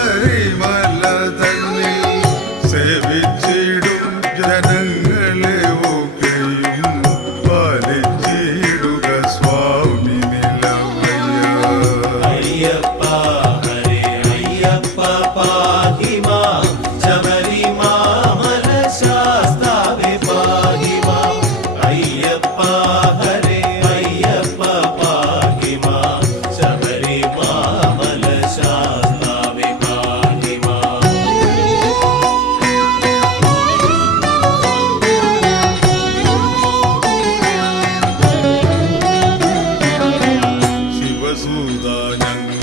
Hey, Mari Yolda yangın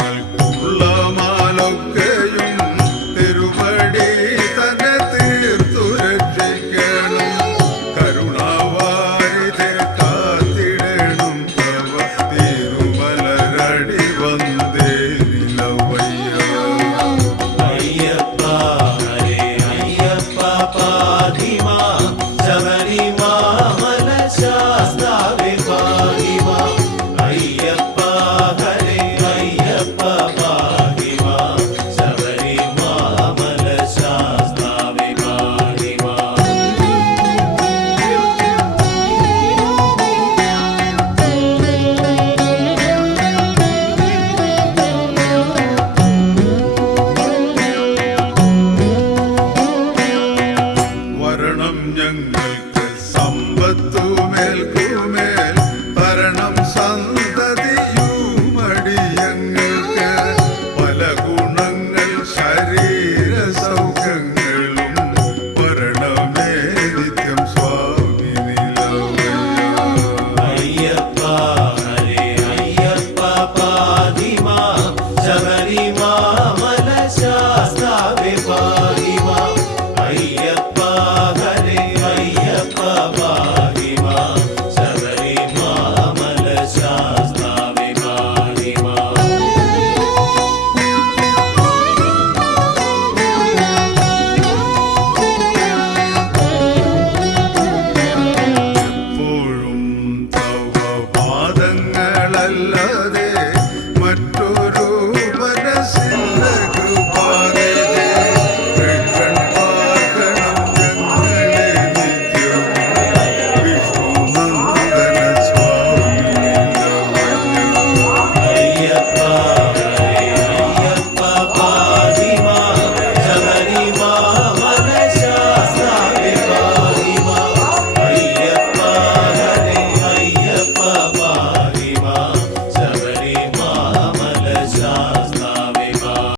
guru